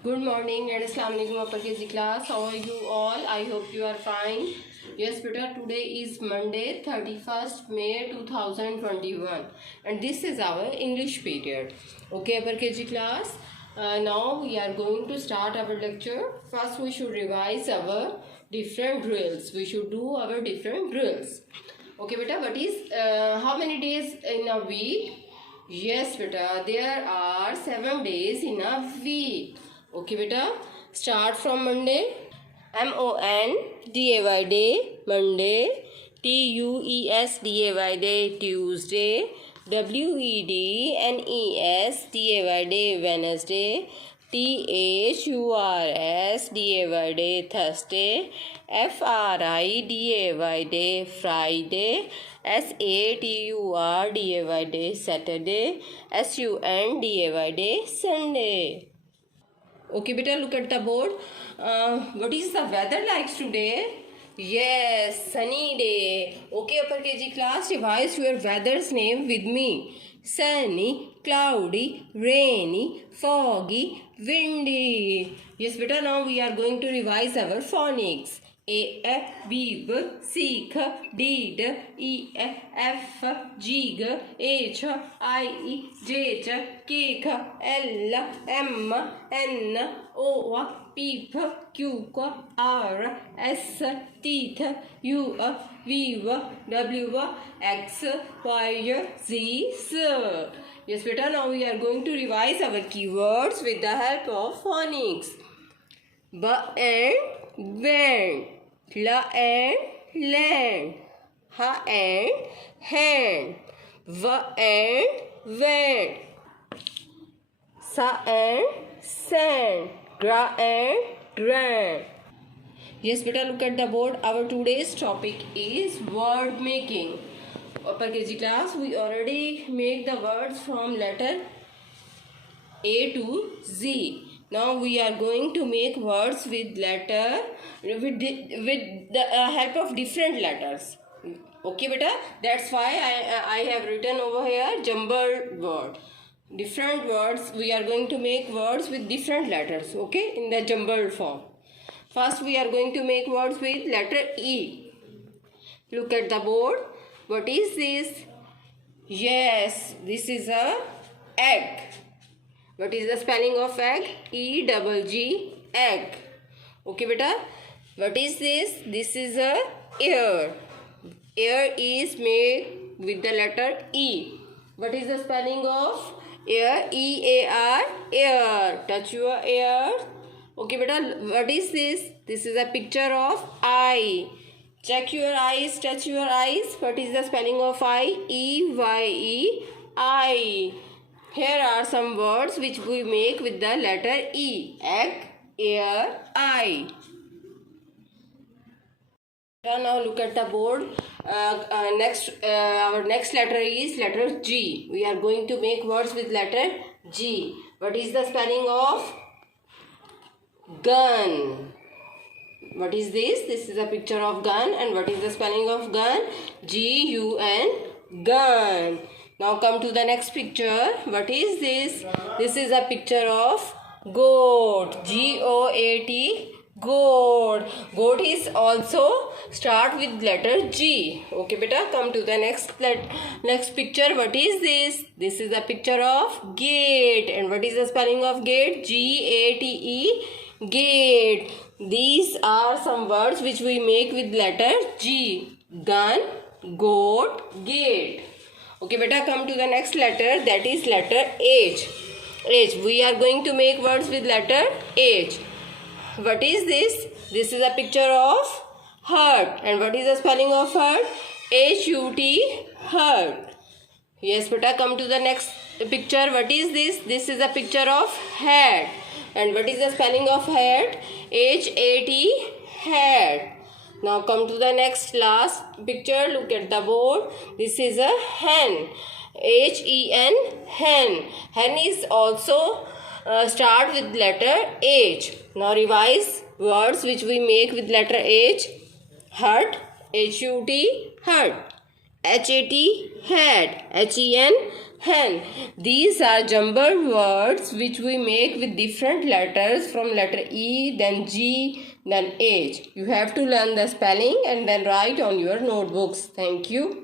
Good morning and Assalamu alaikum upper KG class. How are you all? I hope you are fine. Yes, beta. Today is Monday, 31st May 2021, and this is our English period. Okay, upper KG class. Now we are going to start our lecture. First, we should revise our different drills. We should do our different drills. Okay, beta. What is how many days in a week? Yes, beta. There are 7 days in a week. Okay, beta. Start from Monday. MONDAY day, Monday. TUESDAY day, Tuesday. WEDNESDAY day, Wednesday. THURSDAY day, Thursday. FRIDAY day, Friday. SATURDAY day, Saturday. SUNDAY day, Sunday. Okay, beta, look at the board. What is the weather like today? Yes, sunny day. Okay, upper KG class, revise your weather's name with me. Sunny, cloudy, rainy, foggy, windy. Yes, beta, now we are going to revise our phonics. A, B, C, D, E, F, G, H, I, J, K, L, M, N, O, P, Q, R, S, T, U, V, W, X, Y, Z, S. Yes, beta, now we are going to revise our keywords with the help of phonics. B and went. La and land. Ha and hand. V and went. Sa and sand. Gra and grand. Yes, beta, look at the board. Our today's topic is word making. Upper KG class, we already make the words from letter A to Z. Now we are going to make words with the help of different letters. Okay, beta. That's why I have written over here jumbled word. Different words. We are going to make words with different letters. Okay, in the jumbled form. First, we are going to make words with letter E. Look at the board. What is this? Yes, this is a egg. What is the spelling of egg? E-double-G, egg. Okay, beta. What is this? This is a ear. Ear is made with the letter E. What is the spelling of ear? E-A-R, ear. Touch your ear. Okay, beta. What is this? This is a picture of eye. Check your eyes. Touch your eyes. What is the spelling of eye? E-Y-E, eye. Here are some words which we make with the letter E. Egg, ear, eye. Now look at the board. Our next letter is letter G. We are going to make words with letter G. What is the spelling of gun? What is this? This is a picture of gun. And what is the spelling of gun? G-U-N, gun. Now come to the next picture. What is this? This is a picture of goat. G-O-A-T, goat. Goat is also start with letter G. Okay, beta. Come to the next picture. What is this? This is a picture of gate. And what is the spelling of gate? G-A-T-E, gate. These are some words which we make with letter G. Gun, goat, gate. Okay, beta, come to the next letter, that is letter H. H. We are going to make words with letter H. What is this? This is a picture of heart. And what is the spelling of heart? H-U-T, heart. Yes, beta, come to the next picture. What is this? This is a picture of hat. And what is the spelling of hat? H-A-T, hat. Now come to the last picture. Look at the board. This is a hen. H-E-N, hen. Hen is also start with letter H. Now revise words which we make with letter H. Hut, H-U-T, hut. H-A-T, hat. H-E-N, hen. These are jumbled words which we make with different letters from letter E, then G, then H. You have to learn the spelling and then write on your notebooks. Thank you.